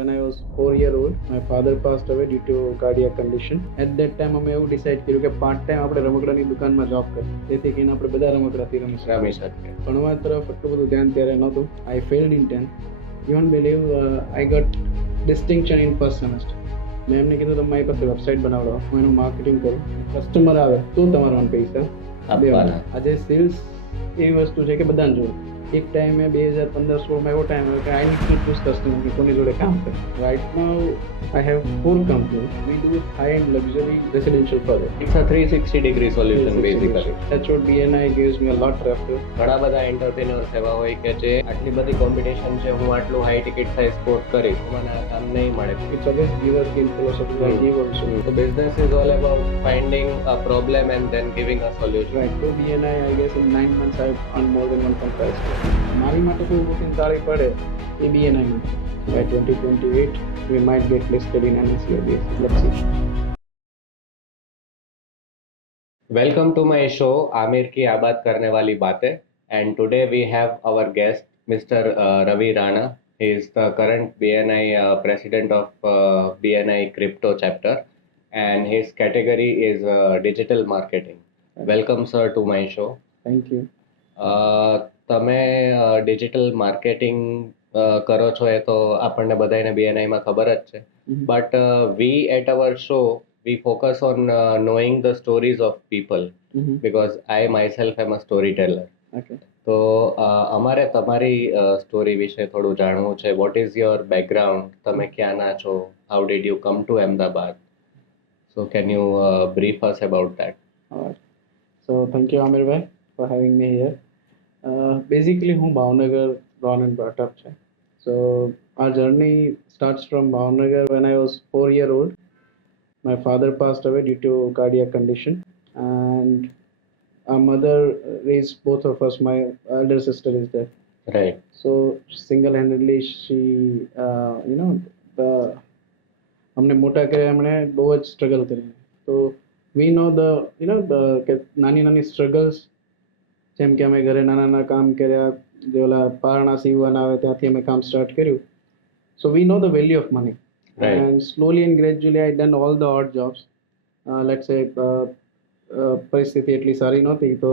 when I was 4 year old. My father passed away due to cardiac condition. At that time અમે એવું ડિસાઇડ કર્યું કે part time આપણે રમકડાની દુકાનમાં જોબ કરી, જેથી કરીને આપણે બધા રમકડાથી રમી શકીએ. ભણવા તરફ એટલું બધું ધ્યાન ત્યારે નહોતું. I failed in 10th. You won't believe I got distinction in first semester. મેં એમને કીધું તમે મારી પાસે વેબસાઇટ બનાવડો, હું એનું માર્કેટિંગ કરું, કસ્ટમર આવે તો તમારા પૈસા દેવાના. આજે સેલ્સ એવી વસ્તુ છે કે બધાને જોડે એક ટાઈમે 2015-16 એવો ટાઈમ આવ્યો કે I need to choose customer કે કોની જોડે કામ કરે. Right now I have 4 companies. We do high end luxury residential project. It's a 360-degree solution basically. That's what BNI gives me a lot referral. ઘણા બધા એન્ટરપ્રેન્યોર્સ એવા હોય કે જે આટલી બધી કોમ્પિટિશન છે, હું આટલું હાઈ ટિકિટ સાઇઝ સ્પોર્ટ કરીશ, મને આ કામ નહીં મળે. It's always giver in philosophy. I give also. So business is all about finding a problem and then giving a solution. Right. So BNI, I guess in 9 months I've earned more than 1.5 crore. મારી માટે કોઈ બુકિંગ તાળી પડે એ BNI માં. By 2028 we might get listed in NSE or BSE. Let's see. Welcome to my show Aamir की आबाद करने वाली बातें, and today we have our guest Mr. Ravi Rana. He is the current BNI president of BNI crypto chapter, and his category is digital marketing. Welcome sir to my show. Thank you. તમે digital marketing કરો છો એ તો આપણને બધાને બીએનઆઈમાં ખબર જ છે, but we at our show we focus on knowing the stories of people because I myself am a storyteller. Okay. તો અમારે તમારી સ્ટોરી વિશે થોડું જાણવું છે. What is your background? તમે ક્યાંના છો? How did you come to Ahmedabad? So can you brief us about that? Alright. So thank you Amir bhai for having me here. Basically હું Bhavnagar born and brought up છે. So our journey starts from Bhavnagar when I was 4 year old. My father passed away due to cardiac condition, and our mother raised both of us. My elder sister is there. Right. So single-handedly she, અમને મોટા કર્યા એમણે બહુ જ સ્ટ્રગલ કરી. તો વી નો કે નાની નાની સ્ટ્રગલ્સ, જેમ કે અમે ઘરે નાના નાના કામ કર્યા, જે ઓલા પારણા સીવવાના આવે ત્યાંથી અમે કામ સ્ટાર્ટ કર્યું. So we know the value of money. Right. And slowly and gradually I done all the odd jobs. Let's say પરિસ્થિતિ એટલી સારી નહોતી તો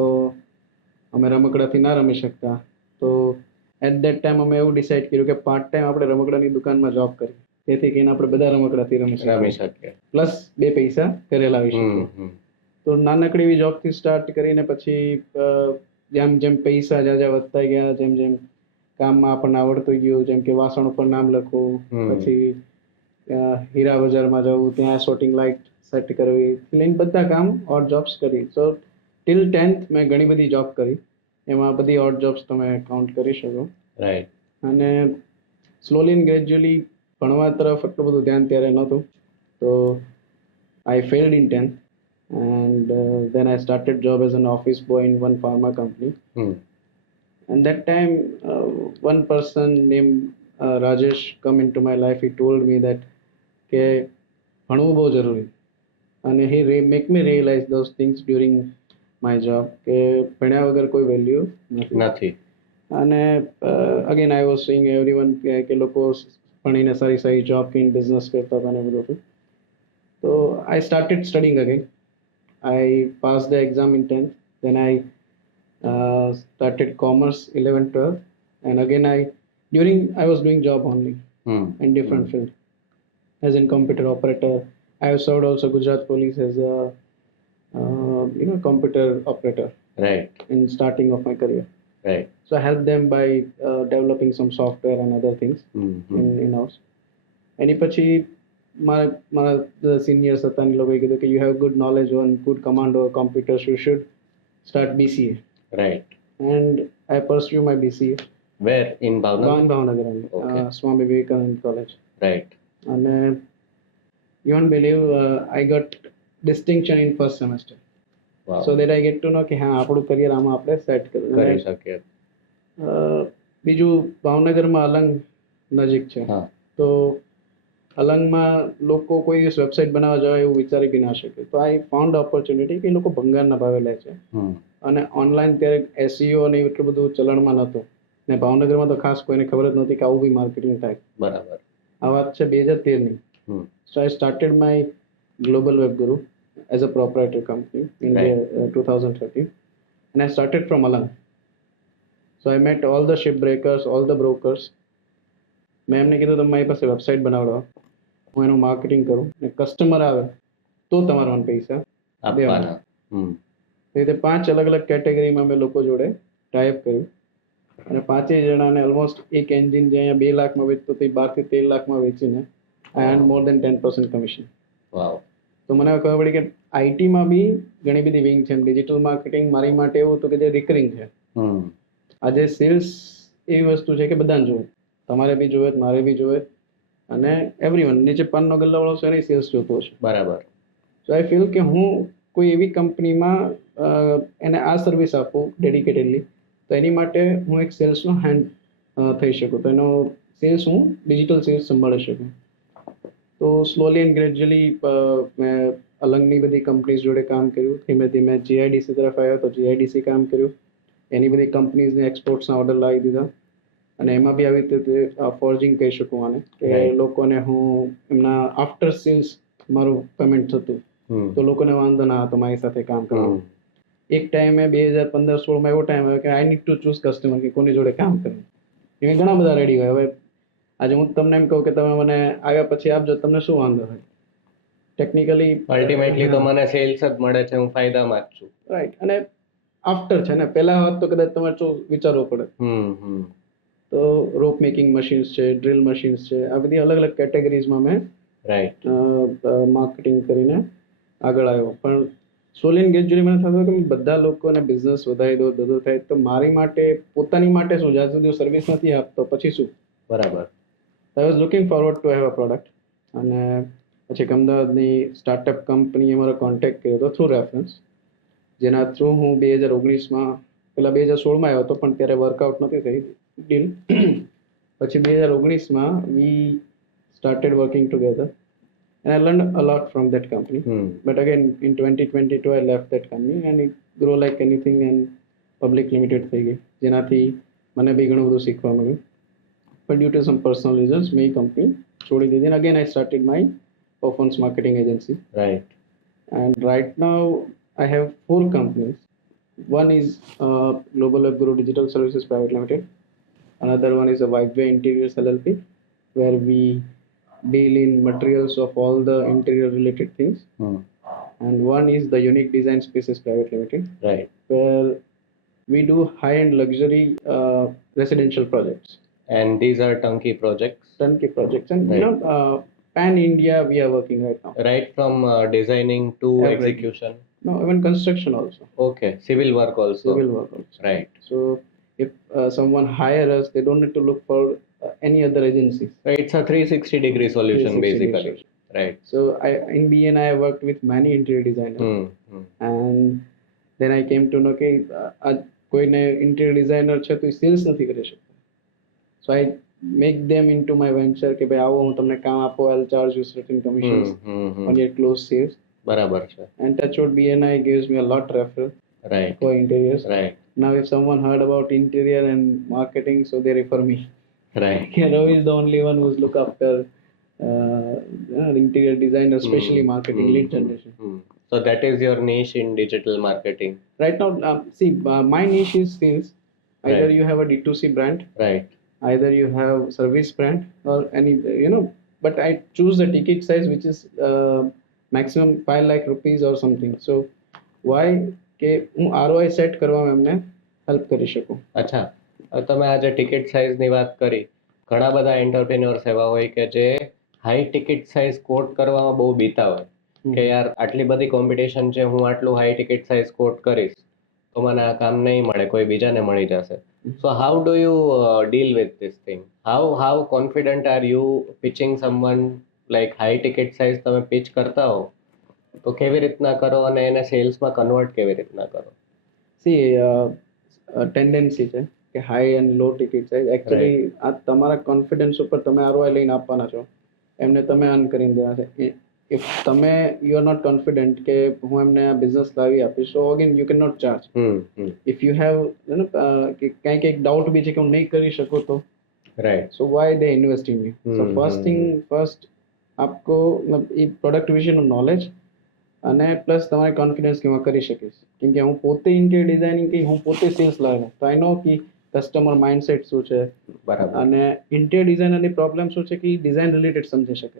અમે રમકડાથી ના રમી શકતા. તો એટ દેટ ટાઈમ અમે એવું ડિસાઇડ કર્યું કે પાર્ટ ટાઈમ આપણે રમકડાની દુકાનમાં જોબ કરી, જેથી કરીને આપણે બધા રમકડાથી રમી રમી શકીએ, શકીએ. પ્લસ 2 પૈસા ઘરે લાવી શકીએ. તો નાનકડી એવી જોબથી સ્ટાર્ટ કરીને પછી જેમ જેમ પૈસા જ્યાં વધતા ગયા, જેમ જેમ કામમાં આપણને આવડતું ગયું, જેમ કે વાસણ ઉપર નામ લખવું, પછી હીરા બજારમાં જવું, ત્યાં શોટિંગ લાઇટ સેટ કરવી, લઈને બધા કામ ઓડ જોબ્સ કરી. સો ટિલ 10th મેં ઘણી બધી જોબ કરી. એમાં બધી ઓડ જોબ્સ તમે કાઉન્ટ કરી શકો. રાઈટ. અને સ્લોલી એન્ડ ગ્રેજ્યુઅલી ભણવા તરફ એટલું બધું ધ્યાન ત્યારે નહોતું. તો I failed in 10th. And then I started job as an office boy in one pharma company. And that time one person named Rajesh come into my life. He told me that કે ભણવું બહુ જરૂરી, અને he make me realize those things during my job કે ભણ્યા વગર કોઈ વેલ્યુ નથી. અને again I was seeing everyone કે લોકો ભણીને સારી સારી જોબ કરીને બિઝનેસ કરતા હતા ને બધું. તો I started studying again. I passed the exam in 10th. Then I started commerce 11th, 12th, and again I was doing job only in different field. As in computer operator, I have served also Gujarat Police as a computer operator. Right. In starting of my career. Right. So I helped them by developing some software and other things in house. And પછી મારા સિનિયર્સ હતા એ લોકોએ કીધું કે you have good knowledge on good command over computers, you should start BCA. Right. And I pursue my BCA. Where? In Bhavnagar? Bhavnagar, Okay. Swami Vivekananda College. Right. And you won't believe I got distinction in first semester. Wow. So that I get to know કે હા આપણું કરિયર આમાં આપણે સેટ કરી કર્યું. શકીએ. બીજું ભાવનગરમાં અલંગ નજીક છે. હા. તો અલંગમાં લોકો કોઈ દિવસ વેબસાઇટ બનાવવા જાય એવું વિચારી બી ના શકે. તો આઈ ફાઉન્ડ ઓપોર્ચ્યુનિટી કે લોકો ભંગારના ભાવે લે છે, અને ઓનલાઈન ત્યારે SEO ને એટલું બધું ચલણમાં નહોતું, ને ભાવનગરમાં તો ખાસ કોઈને ખબર જ નહોતી કે આવું બી માર્કેટિંગ થાય. બરાબર. આ વાત છે 2013ની. હમ. So I started my global web guru as a proprietary company in the 2013, and I started from Alang. So I met all the shipbreakers, all the brokers. મેં એમને કીધું તમે મારી પાસે વેબસાઇટ બનાવડાવો, હું એનું માર્કેટિંગ કરું ને કસ્ટમર આવે તો તમારા મને પૈસા આપવાના. હમ. એ રીતે 5 અલગ અલગ કેટેગરીમાં મેં લોકો જોડે ટાઈપ કર્યું અને 5 જણાને ઓલમોસ્ટ એક એન્જિન જે અહીંયા 2 લાખમાં વેચતો તે 12 થી 13 લાખમાં વેચીને આઈ અર્ન મોર દેન 10% કમિશન. વાવ. તો મને હવે ખબર પડી કે આઈટીમાં બી ઘણી બધી વિંગ છે. ડિજિટલ માર્કેટિંગ મારી માટે એવું હતું કે જે રિકરિંગ છે. હમ. આજે સેલ્સ એવી વસ્તુ છે કે બધાને જોવે, તમારે બી જોવે, મારે બી જોવે, અને એવરીવન નીચે પાનનો ગલ્લાવાળો છે ને સેલ્સ જોતો છે. બરાબર. સો આઈ ફીલ કે હું કોઈ એવી કંપનીમાં એને આ સર્વિસ આપું ડેડિકેટેડલી, તો એની માટે હું એક સેલ્સનો હેન્ડ થઈ શકું, તો એનો સેલ્સ હું ડિજિટલ સેલ્સ સંભાળી શકું. તો સ્લોલી એન્ડ ગ્રેજ્યુઅલી મેં અલંગની બધી કંપનીઝ જોડે કામ કર્યું. ધીમે ધીમે જીઆઈડીસી તરફ આવ્યો તો જીઆઈડીસી કામ કર્યું. એની બધી કંપનીઝને એક્સપોર્ટ્સના ઓર્ડર લાવી દીધા, અને એમાં બી આવી રીતે ફોર્જિંગ કહી શકું આને કે લોકોને હું એમના આફ્ટર સેલ્સ મારું પેમેન્ટ થતું, તો લોકોને વાંધો ના હતો મારી સાથે કામ કરવાનું. એક ટાઈમે 2015-16માં એવો ટાઈમ આવ્યો કે I need to choose customer કે કોની જોડે કામ કરવું. એ ઘણા બધા રેડી હોય. હવે આજે હું તમને એમ કહું કે તમે મને આવ્યા પછી આપજો, તમને શું વાંધો હોય? ટેકનિકલી અલ્ટિમેટલી તો મને સેલ્સ જ મળે છે, હું ફાયદામાં જ છું. રાઈટ. અને આફ્ટર છે ને, પહેલા વાત તો કદાચ તમારે વિચારવું પડે. તો રોપ મેકિંગ મશીન્સ છે, ડ્રિલ મશીન્સ છે, આ બધી અલગ અલગ કેટેગરીઝમાં મેં માર્કેટિંગ કરીને આગળ આવ્યો. પણ સ્લોલી એન્ડ ગ્રેજ્યુઅલી મને થતું કે બધા લોકોને બિઝનેસ વધારી દો, ધંધો થાય, તો મારી માટે પોતાની માટે શું, જ્યાં સુધી સર્વિસ નથી આપતો પછી શું? બરાબર. I was looking forward to have a product. અને પછી અમદાવાદની સ્ટાર્ટઅપ કંપનીએ મારો કોન્ટેક્ટ કર્યો હતો થ્રુ રેફરન્સ, જેના થ્રુ હું 2019માં, પહેલાં 2016માં આવ્યો હતો પણ ત્યારે વર્કઆઉટ નથી થઈ ડીલ. પછી 2019માં વી started working together and I learned a lot from that company. But again in 2022 I left that company and it grew like anything and public limited થઈ ગઈ, જેનાથી મને બી ઘણું બધું શીખવા મળ્યું. But due to some personal reasons મેં કંપની છોડી દીધી and again I started my performance marketing agency. Right. And right now I have 4 companies. One is Global Web Guru Digital Services Private Limited. Another one is a Whiteway Interiors LLP, where we deal in materials of all the interior related things. And one is the Unique Design Spaces Private Limited, Right. where we do high-end luxury residential projects. And these are turnkey projects. And right. Pan India we are working right now. Right from designing to Everything. execution. No, even construction also. Okay, civil work also. Civil work also. Right. So if someone hire us, they don't need to look for any other agencies. Right. It's a 360-degree solution 360 basically. solution. Right. So in BNI I worked with many interior designers. And then I came to know કે કોઈને interior designer છે તો એ સેલ્સ નથી કરી શકતા. So I make them into my venture કે ભાઈ આવો હું તમને કામ આપો, I'll charge you certain commissions on your close sales. બરાબર છે. And Touchwood BNI gives me a lot referral. Right. For interiors. Right. Now if someone heard about interior and marketing, so they refer me. Right. Ravi is the only one who's look after interior design, especially marketing, lead generation. So that is your niche in digital marketing. Right now, my niche is sales. Either Right. you have a D2C brand, Right. either you have service brand, or any, but I choose the ticket size which is maximum 5 lakh rupees or something. So why કે હું ROI set કરવામાં એમને હેલ્પ કરી શકું. અચ્છા, તમે આજે ટિકિટ સાઇઝની વાત કરી, ઘણા બધા એન્ટરપ્રેન્યોર્સ એવા હોય કે જે હાઈ ટિકિટ સાઇઝ કોટ કરવામાં બહુ બીતા હોય કે યાર આટલી બધી કોમ્પિટિશન છે, હું આટલું હાઈ ટિકિટ સાઇઝ કોટ કરીશ તો મને આ કામ નહીં મળે, કોઈ બીજાને મળી જશે. So how do you deal with this thing? How confident are you pitching someone like high ticket size તમે પિચ કરતા હો તો કેવી રીતના કરો અને એને સેલ્સમાં કન્વર્ટ કેવી રીતના કરો? સી ટેન્ડન્સી છે કે high end low ticket size actually આ તમારા કોન્ફિડન્સ ઉપર તમે ROI લઈને આપવાના છો, એમને તમે અર્ન કરીને દેવા છે. ઇફ તમે યુ આર નોટ કોન્ફિડન્ટ કે હું એમને આ બિઝનેસ લાવી આપીશ, so again you can not charge. If you have કંઈક એક ડાઉટ બી છે કે હું નહીં કરી શકું, તો right. So why they invest in you? So first thing first, આપકો મતલબ એ પ્રોડક્ટ વિશેનું નોલેજ અને પ્લસ તમારે કોન્ફિડન્સ કે હું કરી શકીશ, કેમ કે હું પોતે ઇન્ટિરિયર ડિઝાઇનિંગ કે હું પોતે સેલ્સ લાવેલો, તો આઈ નો કે કસ્ટમર માઇન્ડસેટ શું છે બરાબર. અને ઇન્ટિરિયર ડિઝાઇનરની પ્રોબ્લેમ શું છે કે ડિઝાઇન રિલેટેડ સમજી શકે,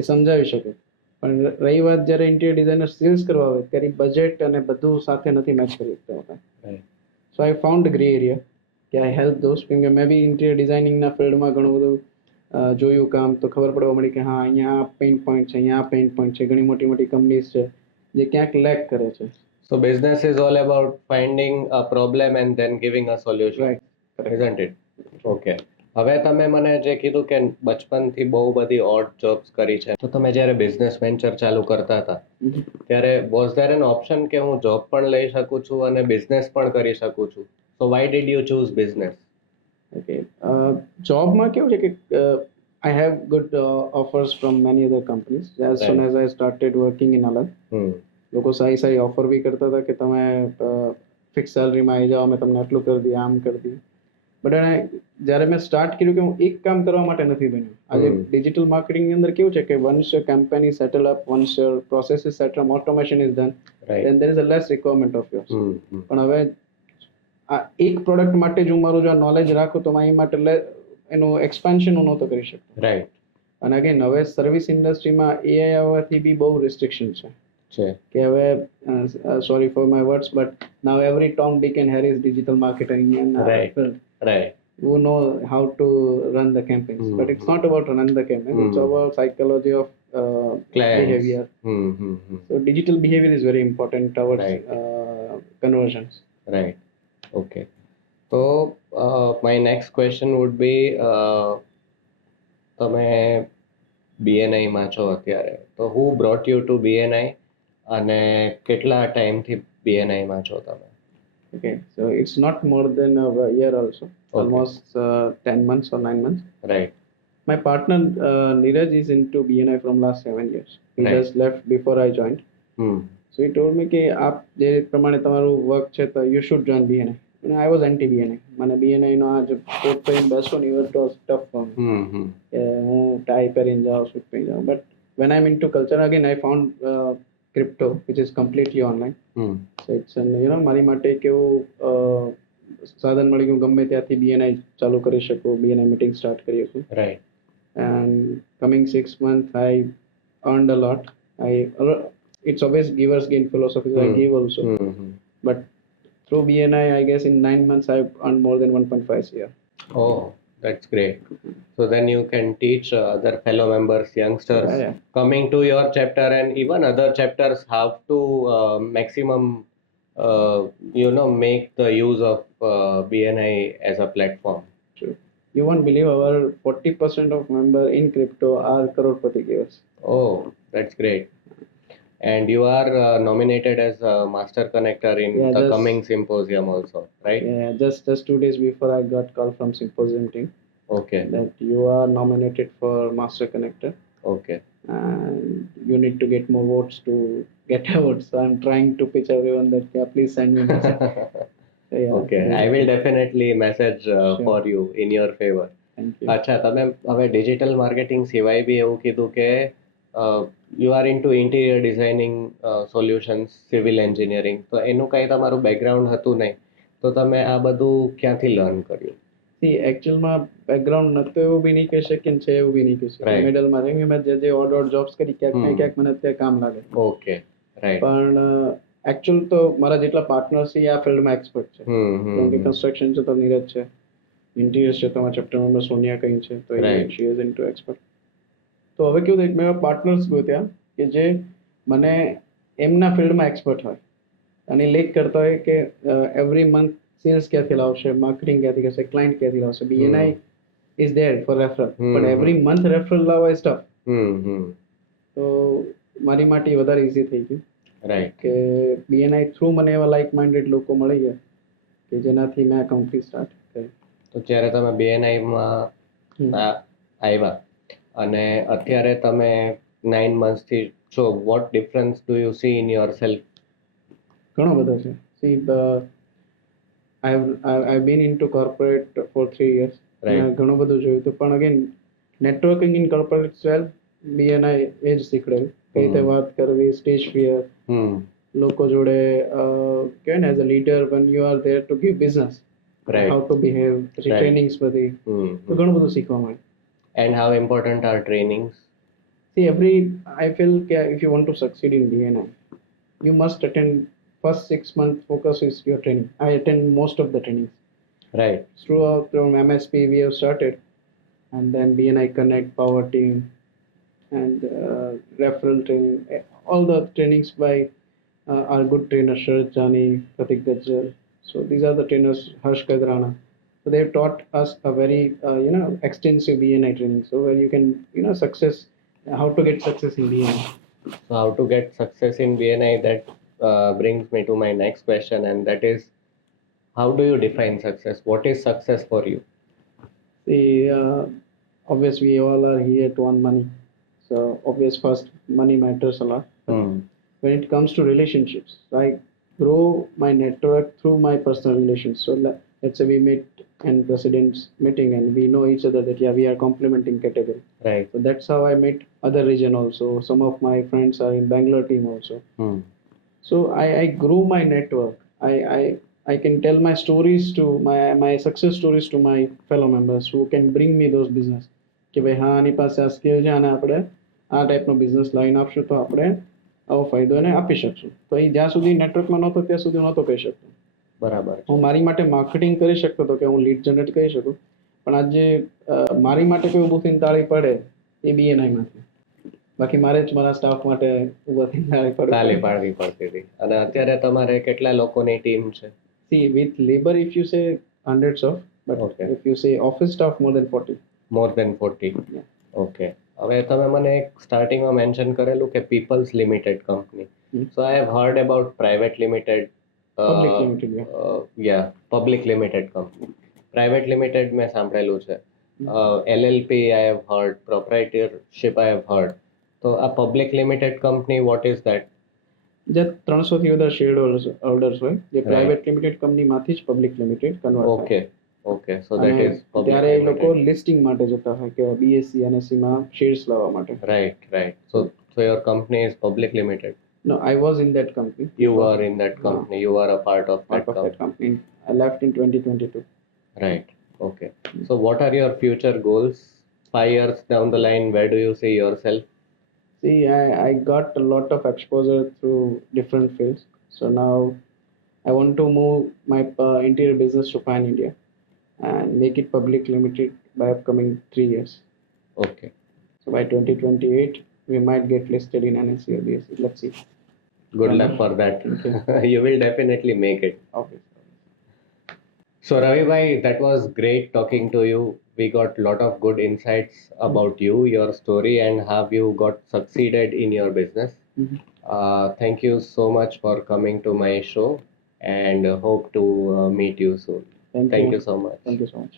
એ સમજાવી શકે. પણ રહી વાત જ્યારે ઇન્ટિરિયર ડિઝાઇનર સેલ્સ કરવા આવે ત્યારે બજેટ અને બધું સાથે નથી મેચ કરી શકતા હોતા. સો આઈ ફાઉન્ડ ગ્રે એરિયા કે આઈ હેલ્પ ધોઝ, કેમ કે મેં બી ઇન્ટિરિયર ડિઝાઇનિંગના ફિલ્ડમાં ઘણું બધું જોયું કામ, તો ખબર પડવા મળી કે હા અહીંયા આ પેઇન પોઈન્ટ છે, અહીંયા આ પેઇન પોઈન્ટ છે. ઘણી મોટી મોટી કંપનીઝ છે જે ક્યાંક લેક કરે છે. So business is all about finding a problem and then giving a solution. Right. Isn't it? Okay. હવે તમે મને જે કીધું કે બચપનથી બહુ બધી ઓડ જોબ્સ કરી છે, તો તમે જ્યારે બિઝનેસ વેન્ચર ચાલુ કરતા હતા ત્યારે વોઝ ધેર એન ઓપ્શન કે હું જોબ પણ લઈ શકું છું અને બિઝનેસ પણ કરી શકું છું? So why did you choose business? Okay, જોબમાં કેવું છે કે I have good offers from many other companies. As soon as I started working in Alag, લોકો સારી સારી ઓફર બી કરતા હતા કે તમે ફિક્સ સેલરીમાં આવી જાઓ, અમે તમને આટલું કરી દઈએ, આમ કરી દઈએ. બટ જ્યારે મેં સ્ટાર્ટ કર્યું કે હું એક કામ કરવા માટે નથી બન્યું. આજે ડિજિટલ માર્કેટિંગની અંદર કેવું છે કે once your company settle up, once your process is settle up, automation is done, then there is a less requirement of yours. પણ હવે આ એક પ્રોડક્ટ માટે જ હું મારું જો નોલેજ રાખું તો મારી માટે એનું એક્સપાન્શન હું નહોતો કરી શકતો. રાઈટ. અને અગેન હવે સર્વિસ ઇન્ડસ્ટ્રીમાં એઆઈ આવવાથી બી બહુ રિસ્ટ્રિક્શન છે કે હવે sorry for my words but now every Tom Dick and Harry is digital marketing and right who know how to run the campaigns. But it's not about run the campaign, it's about psychology of behavior. So digital behavior is very important towards conversions. Right. Okay. So my next question would be, તમે BNI માં છો અત્યારે, તો who brought you to BNI અને કેટલા ટાઈમથી BNI માં છો તમે? Okay, so it's not more than a year also. Okay. Almost 10 months or 9 months. Right. My partner Neeraj is into BNI from last 7 years. He just left before I joined. So he told me કે આપ જે પ્રમાણે તમારું વર્ક છે તો you should join BNI. You know, I was anti BNI. મને BNI નો આ જે કોટ પહેરીને બેસો ને it was tough for me. હું ટાઈ પહેરીને જાઉં, સૂટ પહેરીને જાઉં. But when I'm into culture again, I found crypto, which is completely online. So it's an, you know, મારી માટે એક એવું સાધન મળી ગયું, ગમે ત્યાંથી BNI ચાલુ કરી શકું, BNI મીટિંગ સ્ટાર્ટ કરી શકું. Right. And coming 6 months I earned a lot. It's always givers gain philosophy, so I give also. But through BNI, I guess in 9 months I've earned more than 1.5 CR. Oh, that's great. So then you can teach other fellow members, youngsters, coming to your chapter and even other chapters how to maximum make the use of BNI as a platform. True. You won't believe our 40% of members in crypto are crorepati givers. Oh, that's great. And you are nominated as a master connector in the coming symposium also, right? Yeah, just 2 days before I got call from symposium team. Okay. That you are nominated for master connector. Okay. And you need to get more votes to get awards. So I'm trying to pitch everyone that please send me message. Okay, I will definitely message for you in your favor. Thank you. અચ્છા, તમે હવે digital marketing સિવાય બી એવું કીધું કે you are into interior designing solutions, civil engineering, તો એનું કંઈ તમારું બેકગ્રાઉન્ડ હતું નહીં, તો તમે આ બધું ક્યાંથી લર્ન કર્યું? એકચ્યુઅલમાં બેકગ્રાઉન્ડ નહોતું એવું બી નહીં કહી શકીએ ને છે એવું બી નહીં કહી શકીએ, મિડલમાં છે. મેં જે ઓડ જોબ્સ કરી ક્યાંક ને ક્યાંક મને અત્યારે કામ લાગે. Okay, right. પણ એકચ્યુઅલ તો મારા જેટલા પાર્ટનર્સ છે આ ફિલ્ડમાં એક્સપર્ટ છે. કેમ કે કન્સ્ટ્રક્શન છે તો નીરજ છે, ઇન્ટિરિયર છે તો મારા ચેપ્ટર મેમ્બર સોનિયા કઈ છે, તો શી ઇઝ ઇન્ટુ એક્સપર્ટ. તો હવે કેવું થાય, મેં પાર્ટનર્સ ગોત્યા કે જે મને એમના ફિલ્ડમાં એક્સપર્ટ હોય અને લેક કરતા હોય કે એવરી મંથ સેલ્સ ક્યાંથી લાવશે, માર્કેટિંગ ક્યાંથી કરશે, ક્લાયન્ટ ક્યાંથી લાવશે. BNI is there four referral, પણ એવરી મંથ રેફરલ લાવવા ઇઝ ટફ. તો મારી માટે વધારે ઇઝી થઈ ગયું. રાઈટ. કે BNI થ્રુ મને એવા લાઇક માઇન્ડેડ લોકો મળી ગયા કે જેનાથી મેં આ કંપની સ્ટાર્ટ કરી. તો જ્યારે તમે BNI માં આવ્યા અને અત્યારે તમે 9 monthsથી છો, what difference do you see in yourself? ઘણો બધો છે. I've been into corporate for 3 years. Right. ઘણું બધું જોયું હતું પણ again networking in corporate wealth BNI એ જ શીખડાયું કઈ રીતે વાત કરવી સ્ટેજ ફિયર Hmm. લોકો જોડે કહેવાય ને as a leader one you are there to give business Right. How to behave પછી Right. ટ્રેનિંગ્સ બધી Hmm. તો ઘણું બધું શીખવા મળે. And how important are trainings? See, I feel if you want to succeed in BNI, you must attend first 6 months focus is your training. I attend most of the trainings. Right. Throughout from MSP we have started and then BNI Connect, Power Team and referral training, all the trainings by our good trainer Sharat Jani, Pratik Gajjar. So these are the trainers, Harsh Kadrana. So they have taught us a very extensive BNI training. So where you can success, how to get success in BNI. So how to get success in BNI, that brings me to my next question, and that is, how do you define success? What is success for you? See, obviously we all are here to earn money. So obvious first money matters a lot. Hmm. When it comes to relationships, I grow my network through my personal relations. So let's say we meet in president's meeting and we know each other that yeah we are complementing category. Right. So that's how I met other region also. Some of my friends are in Bangalore team also. Hmm. So I grew my network. I can tell my stories to my success stories to my fellow members who can bring me those business. કે ભાઈ હા આની પાસે આ સ્કિલ છે અને આપણે આ ટાઈપનો બિઝનેસ લાઈન આપશું તો આપણે આવો ફાયદો એને આપી શકશું. તો એ જ્યાં સુધી નેટવર્કમાં નહોતો ત્યાં સુધી નહોતો કહી શકતો. બરાબર. હું મારી માટે માર્કેટિંગ કરી શકતો હતો કે હું લીડ જનરેટ કરી શકું પણ આજે મારી માટે કોઈ ઊભું થઈને તાળી પડે એ બીએનઆઈમાંથી. બાકી મારે જ મારા સ્ટાફ માટે ઊભા થઈને તાળી પાડવી પડતી હતી. અને અત્યારે તમારે કેટલા લોકોની ટીમ છે? See, with labor, if you say hundreds of, but Okay. if you say office staff, more than 40. More than 40. Yeah. Okay. હવે તમે મને એક સ્ટાર્ટિંગમાં મેન્શન કરેલું કે peoples limited company. So I have heard about private limited. Public limited, yeah. Public limited company. Private limited મેં સાંભળેલું છે. LLP I have heard, proprietorship I have heard. તો આ પબ્લિક લિમિટેડ કંપની, વોટ ઇઝ ધેટ? જે 300 થી વધારે શેર હોલ્ડર્સ હોય જે Right. પ્રાઇવેટ લિમિટેડ કંપનીમાંથી જ public limited convert okay okay, so that is ત્યારે એ લોકો લિસ્ટિંગ માટે જતા હોય કે બીએસસી એનએસસી માં શેર્સ લાવવા માટે. Right right. So your company is public limited. No, I was in that company. You were in that company. You were a part of that company. I left in 2022. Right. Okay. So what are your future goals? 5 years down the line, where do you see yourself? See, I got a lot of exposure through different fields. So now I want to move my interior business to Pan India and make it public limited by upcoming 3 years. Okay. So by 2028, we might get listed in NSE or BSE. Let's see. Good luck for that. You will definitely make it. Okay. So Ravi bhai, that was great talking to you. We got lot of good insights about you, your story, and how you got succeeded in your business. Mhm. Thank you so much for coming to my show, and hope to meet you soon. Thank Thank you. you so much. Thank you so much.